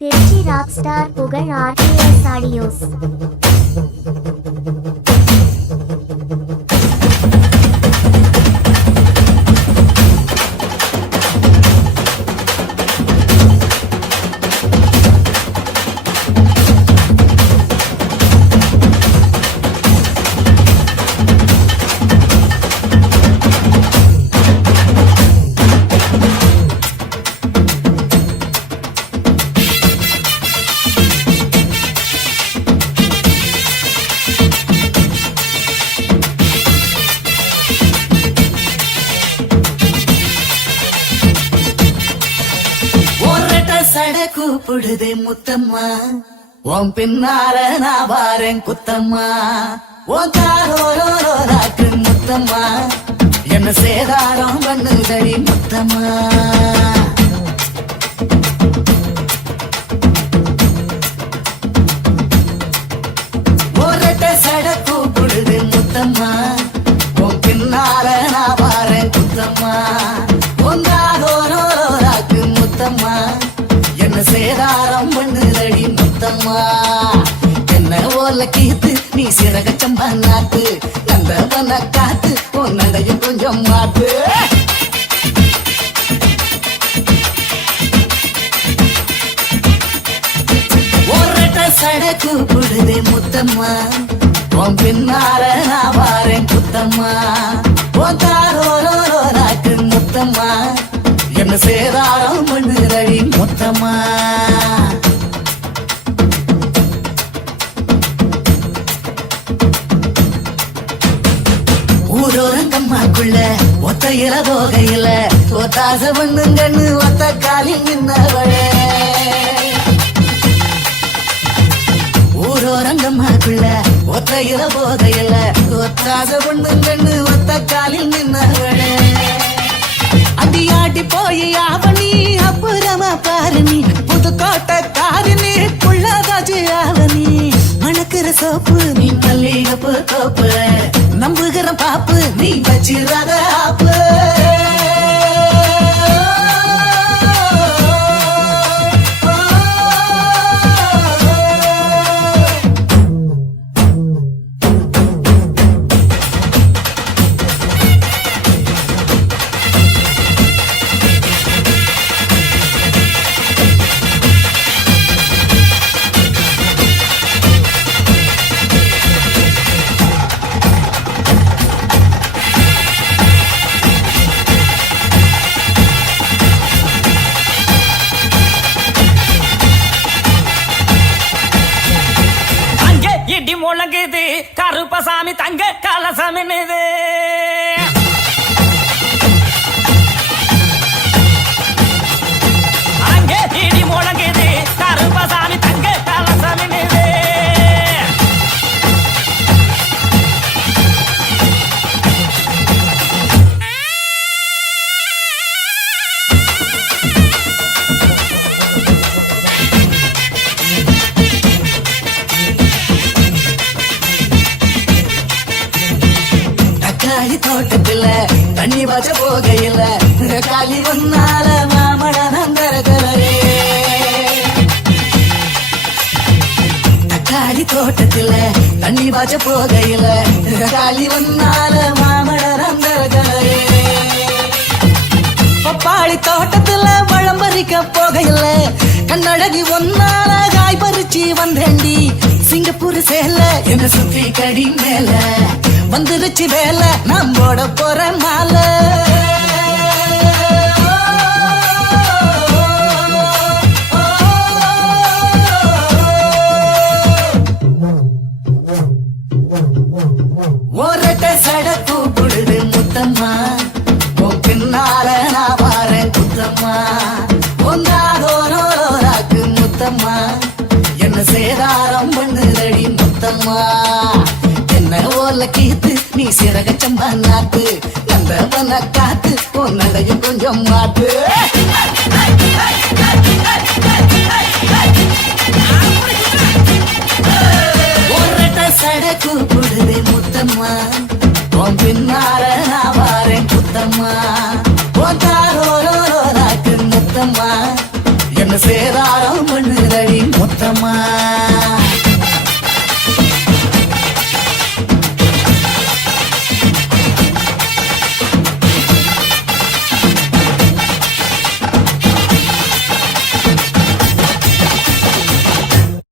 Trichy rock star புகழ் RTS audios. கூப்பிடுதே Muthamma, உன் பின்னால நான் வாரேன் குத்தம்மா. உன் தாரோராக்கு முத்தம்மா, என்ன சேதாரம் பண்ணுதடி முத்தம்மா. ஒரட்ட சட கூப்பிடுதே முத்தம்மா, உன் பின்னால நான் வாரேன் குத்தம்மா. உன் தாரோராக்கு முத்தம்மா, சேதாரம் பண்ணுதடி முத்தம்மா. என்ன ஓல கீத்து நீ சிறகச்சம்பா நாத்து, நந்தவன காத்து உன் நடையும் கொஞ்சம் மாத்து. ஒரட்ட சட கூப்பிடுதே முத்தம்மா, உன் பின்னால நான் வாரேன் குத்தம்மா. உன் தாரோராக்கு முத்தம்மா, என்ன சேதாரம் பண்ணுதடி முத்தம்மா. ஊரோரங்கம்மாக்குள்ள ஒத்தையில போகையில ஒத்தாச பண்ணுங்கன்னு ஒத்த காலில் நின்னவளே. ஊரோரங்கம்மாக்குள்ள ஒத்தையில போகையில ஒத்தாச பண்ணுங்கன்னு ஒத்த காலில் நின்னவளே. அடியாட்டி போய் ஆவணி அப்புறமா பாரு நீ, புதுக்கோட்டை காரினி புள்ளதாச்சு ஆவணி. மணக்கிற சோப்பு நீ மல்லிகப்பு தோப்பு, நம்புகிற பாப்பு நீ வச்சிராத ஆப்பு. முழங்குது கருப்பசாமி தங்க கலசம் என்னது. அங்கே இடி முழங்குது கருப்பசாமி தங்க கலசம் என்னது. தோட்டத்துல தண்ணி வச்ச போகையில காலி ஒன்னால மாமட நந்தரகலே. தக்காளி தோட்டத்துல தண்ணி வச்ச போகையில காலி ஒன்னால மாமட நந்தரகலே. பப்பாளி தோட்டத்துல பழம் பறிக்க போகையில கண்ணழகி ஒன்னால காய் பறிச்சு வந்தேண்டி. சிங்கப்பூர் சேல என்ன சுத்தி கடி மேல வந்துருச்சு வேலை, நான் போட போற மாலை. ஒரட்ட சட கூப்பிடுது முத்தம்மா, உன் பின்னால நான் வாரேன் குத்தம்மா. ஒன்றாதோராக்கு முத்தம்மா, என்ன சேதாரம் பண்ணுதடி முத்தம்மா. என்ன ஓல கீத்து நீ சிறகச்சம்பா நாத்து, நந்தவன காத்து உன் நடையும் கொஞ்சம் மாத்து. ஒரட்ட சட கூப்பிடுதே முத்தம்மா, உன் பின்னால நான் வாரேன் குத்தம்மா. உன் தாரோராக்கு முத்தம்மா, என்ன சேதாரம் பண்ணுத ஓரமா